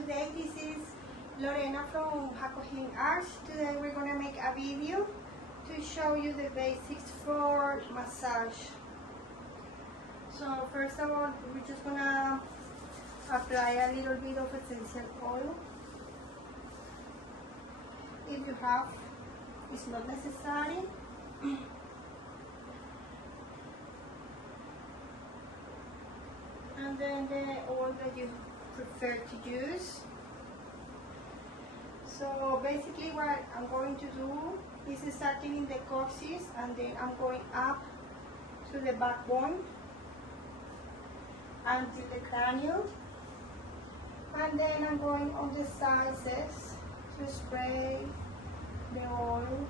today. This is Lorena from Hakohin Arts. Today we're going to make a video to show you the basics for massage. So first of all, we're just going to apply a little bit of essential oil. If you have, it's not necessary. And then the oil that you prefer to use. So basically what I'm going to do is starting in the coccyx, and then I'm going up to the backbone until the cranium, and then I'm going on the sides to spray the oil,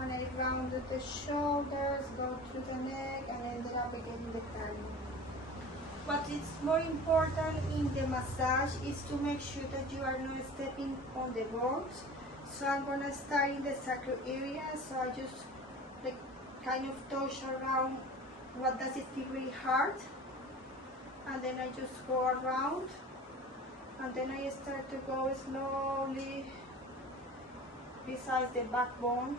and I rounded the shoulders, go to the neck, and ended up again in the cranium. What is more important in the massage is to make sure that you are not stepping on the bones. So I'm going to start in the sacral area, so I just kind of touch around what does it feel really hard, and then I just go around, and then I start to go slowly besides the backbone